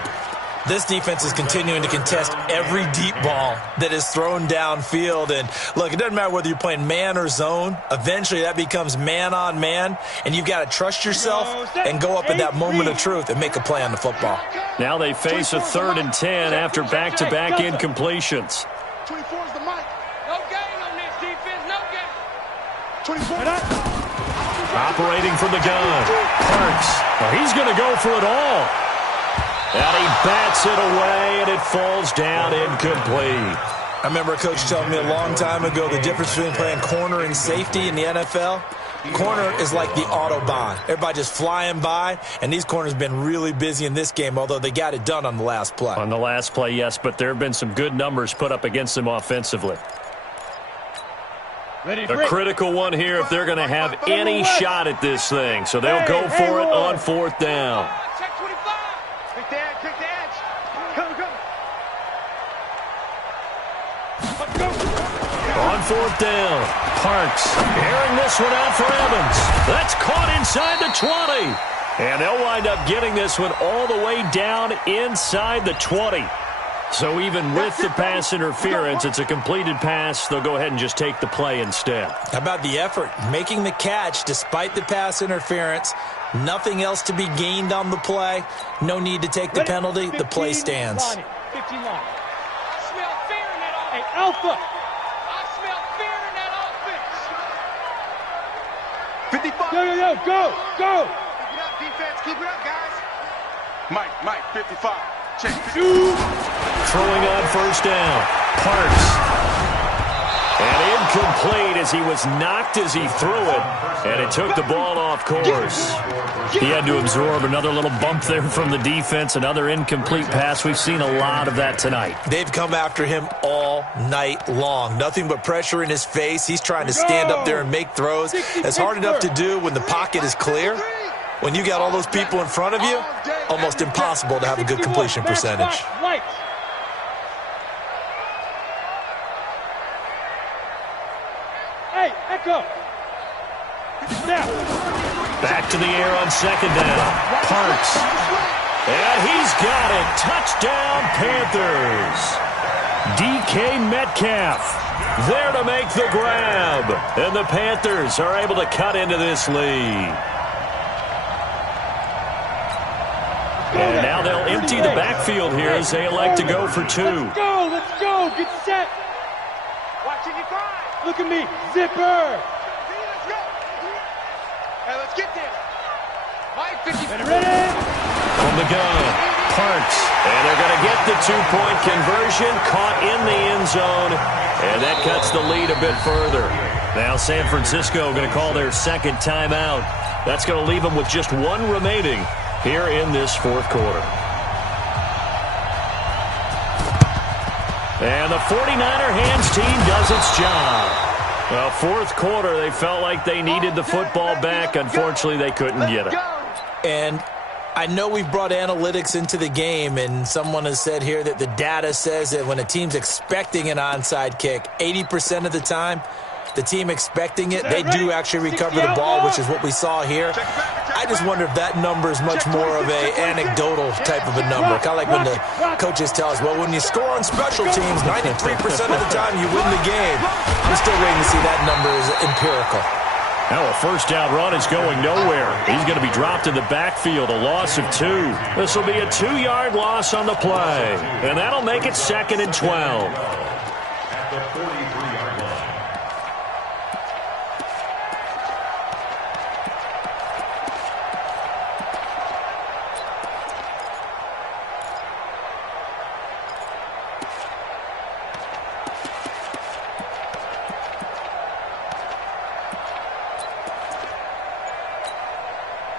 This defense is continuing to contest every deep ball that is thrown downfield. And, look, it doesn't matter whether you're playing man or zone. Eventually, that becomes man-on-man, and you've got to trust yourself and go up at that moment of truth and make a play on the football. Now they face a 3rd and 10 after back-to-back incompletions. 24 is the mic. No gain on this defense, no gain. 24. Operating from the gun. Parks. Well, he's going to go for it all. And he bats it away, and it falls down incomplete. I remember a coach telling me a long time ago the difference between playing corner and safety in the NFL. Corner is like the Autobahn. Everybody just flying by, and these corners have been really busy in this game, although they got it done on the last play. On the last play, yes, but there have been some good numbers put up against them offensively. A critical one here if they're going to have any shot at this thing. So they'll go for it on 4th down. Check 25. Pick the edge. Come. On 4th down, Parks airing this one out for Evans. That's caught inside the 20. And they'll wind up getting this one all the way down inside the 20. So even with the pass interference, it's a completed pass. They'll go ahead and just take the play instead. How about the effort? Making the catch despite the pass interference. Nothing else to be gained on the play. No need to take the penalty. The play stands. 15 line. I smell fear in that offense. Hey, Alpha. I smell fear in that offense. 55. Yo, go. Keep it up, defense. Keep it up, guys. Mike, 55. Check. Throwing on first down. Parks. And incomplete as he was knocked as he threw it. And it took the ball off course. He had to absorb another little bump there from the defense. Another incomplete pass. We've seen a lot of that tonight. They've come after him all night long. Nothing but pressure in his face. He's trying to stand up there and make throws. It's hard enough to do when the pocket is clear. When you got all those people in front of you, almost impossible to have a good completion percentage. Hey, Echo. Back to the air on second down. Parks. And he's got it. Touchdown, Panthers. DK Metcalf there to make the grab. And the Panthers are able to cut into this lead. And now they'll empty the backfield here as they elect to go for two. Let's go. Get set. Watching you drive. Look at me. Zipper. Let's go. Hey, let's get there. Mike, 50. Ready? From the gun, Parks. And they're going to get the two-point conversion. Caught in the end zone. And that cuts the lead a bit further. Now San Francisco going to call their second timeout. That's going to leave them with just one remaining here in this fourth quarter. And the 49er hands team does its job. Well, fourth quarter, they felt like they needed the football back. Unfortunately, they couldn't get it. And I know we've brought analytics into the game, and someone has said here that the data says that when a team's expecting an onside kick, 80% of the time, the team expecting it, they do actually recover the ball, which is what we saw here. I just wonder if that number is much more of a anecdotal type of a number. Kind of like when the coaches tell us, well, when you score on special teams, 93% of the time you win the game. I'm still waiting to see that number is empirical. Now a first down run is going nowhere. He's going to be dropped in the backfield, a loss of 2. This will be a 2-yard loss on the play. And that'll make it 2nd and 12. At the 43-yard line.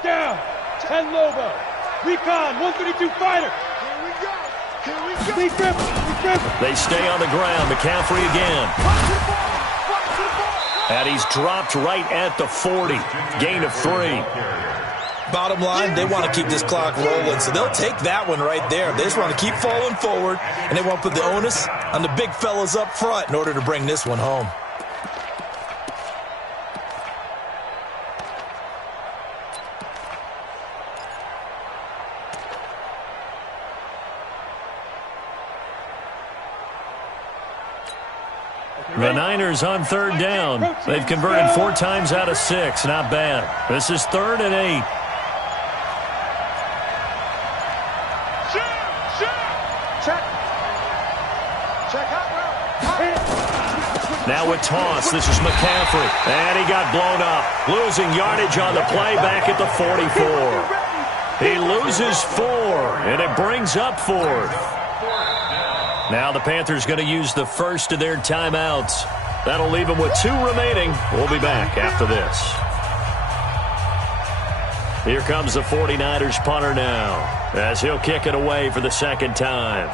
Down. 10 Lobo. Recon. 132 fighter. Here we go. Lee Griffin. They stay on the ground. McCaffrey again. And he's dropped right at the 40. Gain of 3. Bottom line, they want to keep this clock rolling, so they'll take that one right there. They just want to keep falling forward, and they want to put the onus on the big fellas up front in order to bring this one home. The Niners on third down. They've converted 4 times out of 6. Not bad. This is 3rd and 8. Now a toss. This is McCaffrey. And he got blown up. Losing yardage on the play back at the 44. He loses 4, and it brings up 4th. Now the Panthers going to use the first of their timeouts. That'll leave them with 2 remaining. We'll be back after this. Here comes the 49ers punter now, as he'll kick it away for the second time.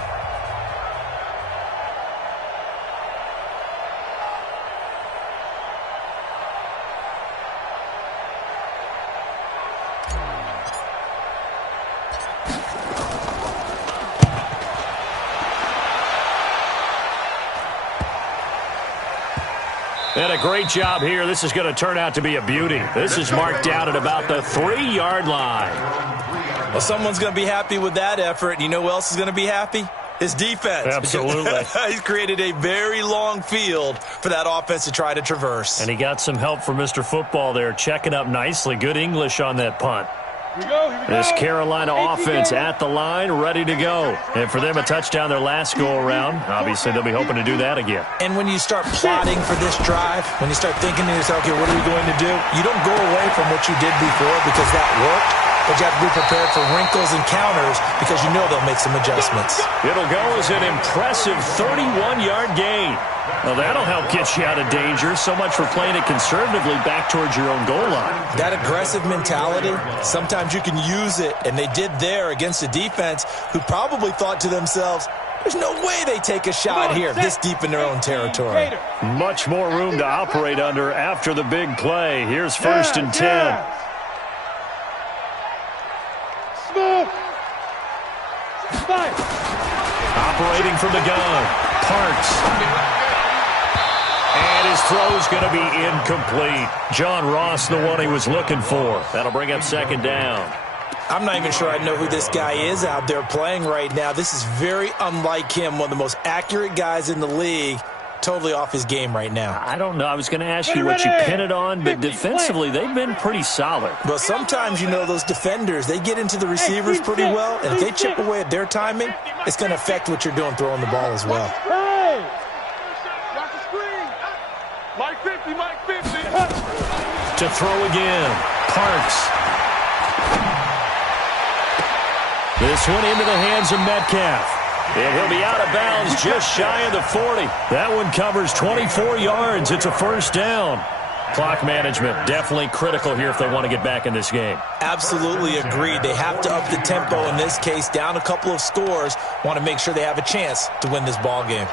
And a great job here. This is going to turn out to be a beauty. This is marked out at about the 3-yard line. Well, someone's going to be happy with that effort. You know who else is going to be happy? His defense. Absolutely. He's created a very long field for that offense to try to traverse. And he got some help from Mr. Football there, checking up nicely. Good English on that punt. Here we go. This Carolina offense at the line, ready to go. And for them, a touchdown their last go-around. Obviously, they'll be hoping to do that again. And when you start plotting for this drive, when you start thinking to yourself, okay, what are we going to do? You don't go away from what you did before because that worked. But you have to be prepared for wrinkles and counters because you know they'll make some adjustments. It'll go as an impressive 31-yard gain. Well, that'll help get you out of danger. So much for playing it conservatively back towards your own goal line. That aggressive mentality, sometimes you can use it, and they did there against a defense who probably thought to themselves, there's no way they take a shot here this deep in their own territory. Much more room to operate under after the big play. Here's 1st and 10. Operating from the gun, Parks. And his throw's going to be incomplete. John Ross, the one he was looking for. That'll bring up 2nd down. I'm not even sure I know who this guy is out there playing right now. This is very unlike him, one of the most accurate guys in the league. Totally off his game right now. I don't know. I was going to ask you what you pin it on, but defensively, they've been pretty solid. Well, sometimes, you know, those defenders, they get into the receivers pretty well, and if they chip away at their timing, it's going to affect what you're doing throwing the ball as well. Hey! Watch the screen. Mike 50, Mike 50. To throw again, Parks. This one into the hands of Metcalf. And he'll be out of bounds just shy of the 40. That one covers 24 yards. It's a 1st down. Clock management definitely critical here if they want to get back in this game. Absolutely agreed. They have to up the tempo in this case, down a couple of scores. Want to make sure they have a chance to win this ball game.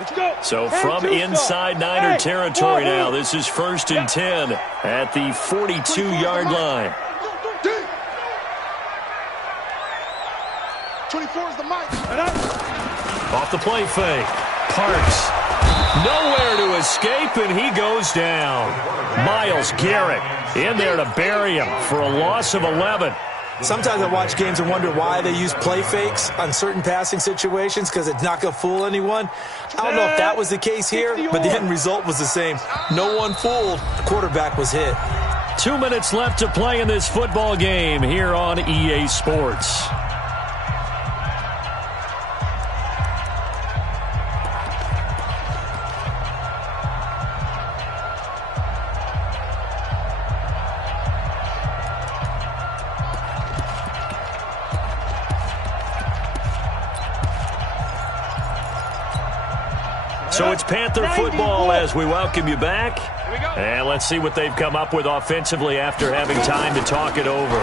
Let's go. So from inside Niner territory now, this is 1st and 10 at the 42-yard line. 24 is the mic. Off the play fake. Parks. Nowhere to escape, and he goes down. Myles Garrett in there to bury him for a loss of 11. Sometimes I watch games and wonder why they use play fakes on certain passing situations because it's not going to fool anyone. I don't know if that was the case here, but the end result was the same. No one fooled. The quarterback was hit. 2 minutes left to play in this football game here on EA Sports. So it's Panther football as we welcome you back. And let's see what they've come up with offensively after having time to talk it over.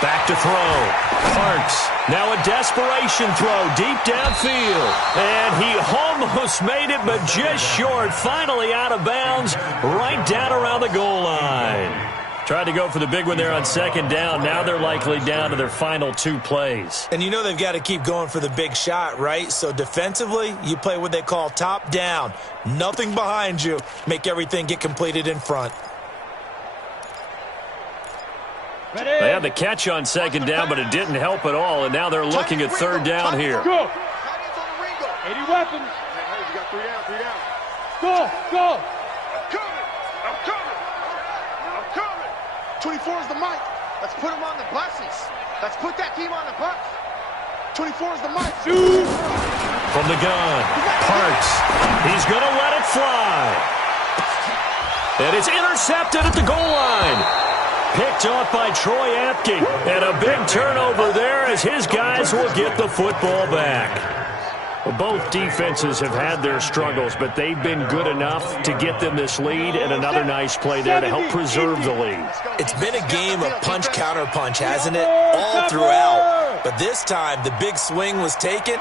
Back to throw. Parks. Now a desperation throw deep downfield. And he almost made it, but just short. Finally out of bounds, right down around the goal line. Tried to go for the big one there on 2nd down. Now they're likely down to their final 2 plays. And you know they've got to keep going for the big shot, right? So defensively, you play what they call top down. Nothing behind you. Make everything get completed in front. They had the catch on 2nd down, but it didn't help at all. And now they're looking at 3rd down here. Go. 80 weapons. You got 3 down, 3 down. Go, go. 24 is the mic. Let's put him on the buses. Let's put that team on the bus. 24 is the mic. Shoot. From the gun, Parks. He's going to let it fly. And it's intercepted at the goal line. Picked off by Troy Apke. And a big turnover there as his guys will get the football back. Well, both defenses have had their struggles, but they've been good enough to get them this lead, and another nice play there to help preserve the lead. It's been a game of punch-counter-punch, hasn't it? All throughout. But this time, the big swing was taken,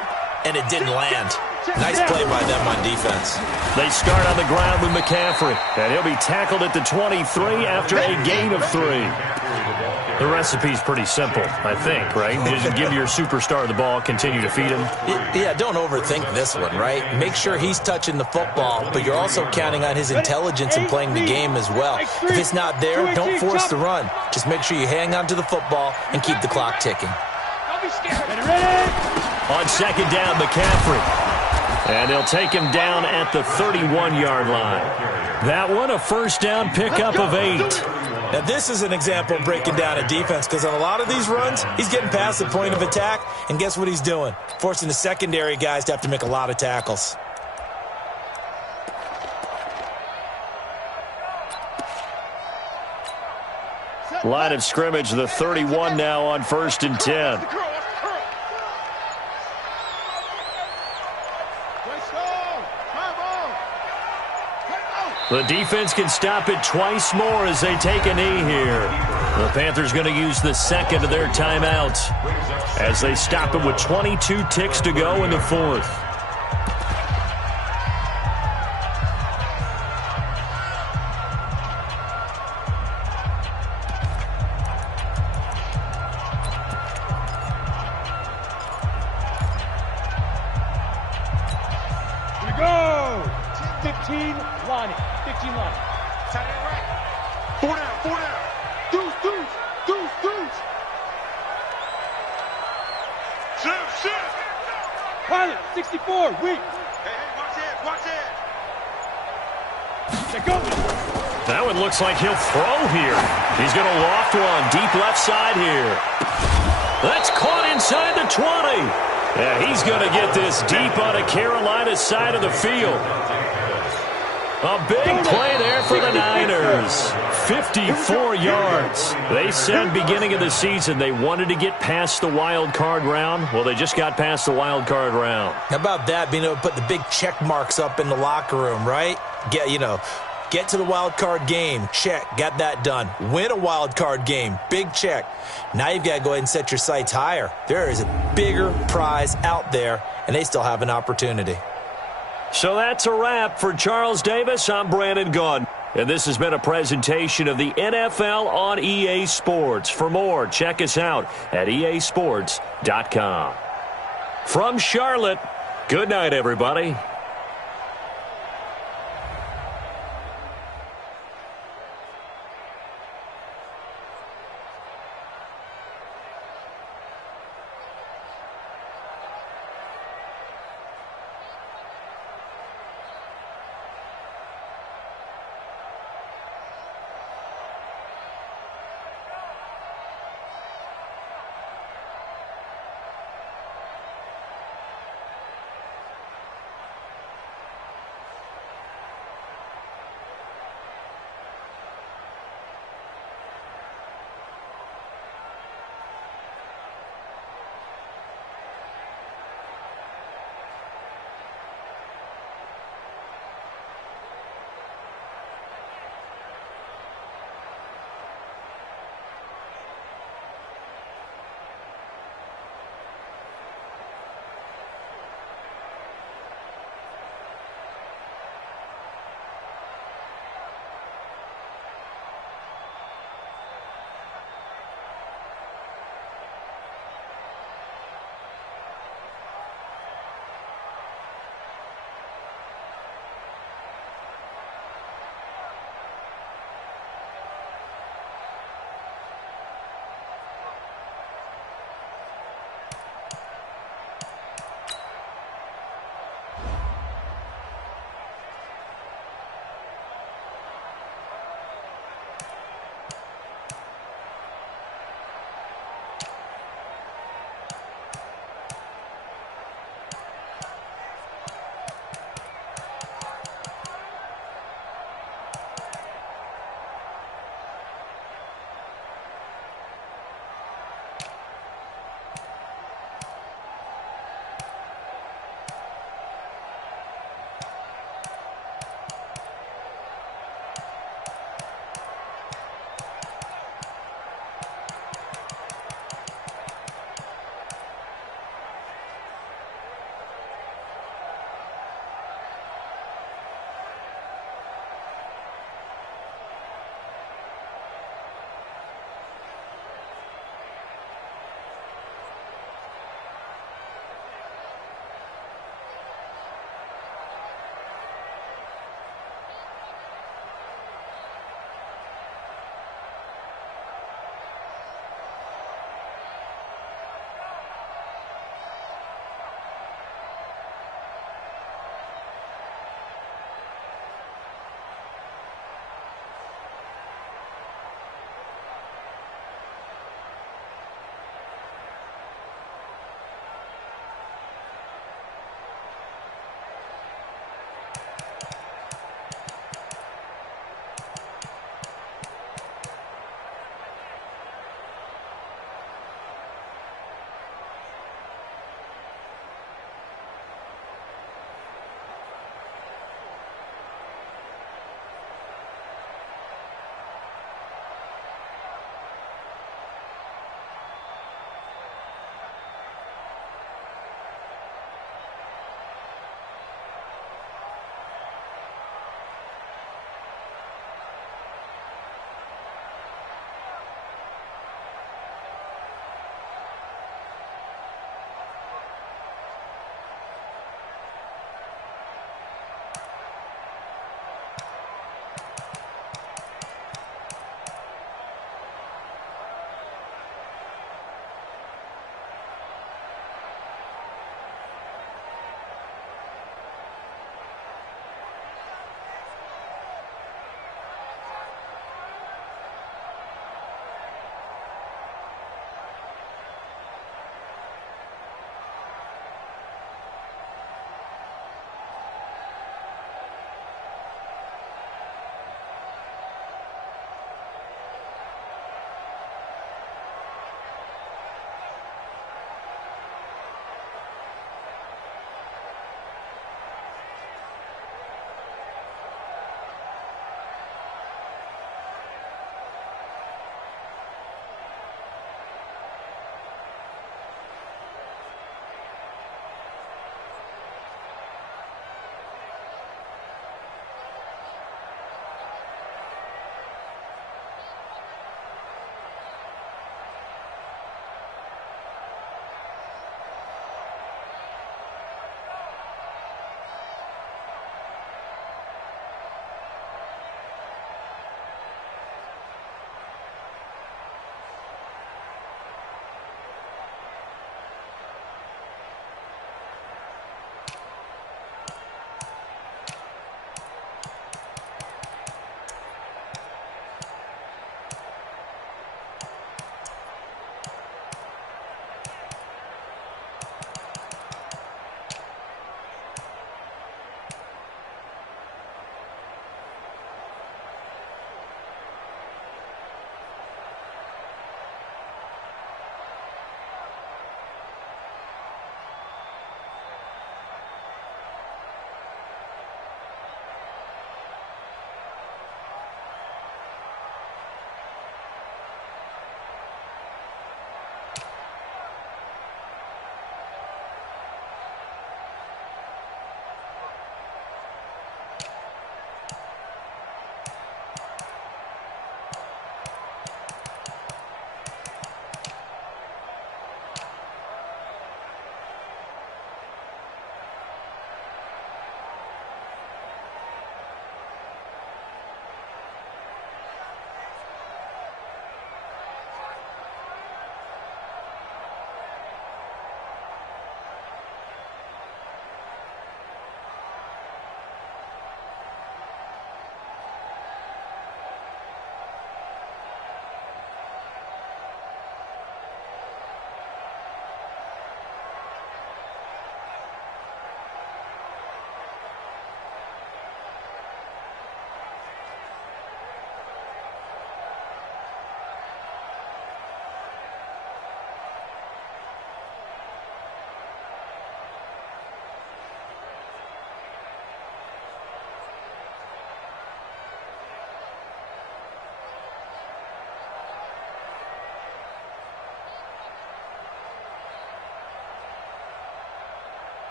and it didn't land. Nice play by them on defense. They start on the ground with McCaffrey, and he'll be tackled at the 23 after a gain of 3. The recipe's pretty simple, I think, right? Just give your superstar the ball, continue to feed him. Yeah, don't overthink this one, right? Make sure he's touching the football, but you're also counting on his intelligence in playing the game as well. If it's not there, don't force the run. Just make sure you hang on to the football and keep the clock ticking. On second down, McCaffrey. And they'll take him down at the 31-yard line. That one, a first down pickup of 8. Now, this is an example of breaking down a defense because on a lot of these runs, he's getting past the point of attack, and guess what he's doing? Forcing the secondary guys to have to make a lot of tackles. Line of scrimmage, the 31 now on 1st and 10. The defense can stop it twice more as they take a knee here. The Panthers going to use the second of their timeouts as they stop it with 22 ticks to go in the 4th. Here we go! 15 line. 15 line. Tight end right. 4 down, 4 down. Deuce. Shoot. Pilot, 64, weak. Hey, watch it. Check go. That one looks like he'll throw here. He's going to loft one deep left side here. That's caught inside the 20. Yeah, he's going to get this deep on a Carolina side of the field. A big play there for the Niners. 54 yards. They said beginning of the season they wanted to get past the wild card round. Well, they just got past the wild card round. How about that, being able to put the big check marks up in the locker room, right? Get to the wild card game. Check. Got that done. Win a wild card game. Big check. Now you've got to go ahead and set your sights higher. There is a bigger prize out there, and they still have an opportunity. So that's a wrap for Charles Davis. I'm Brandon Gunn. And this has been a presentation of the NFL on EA Sports. For more, check us out at easports.com. From Charlotte, good night, everybody.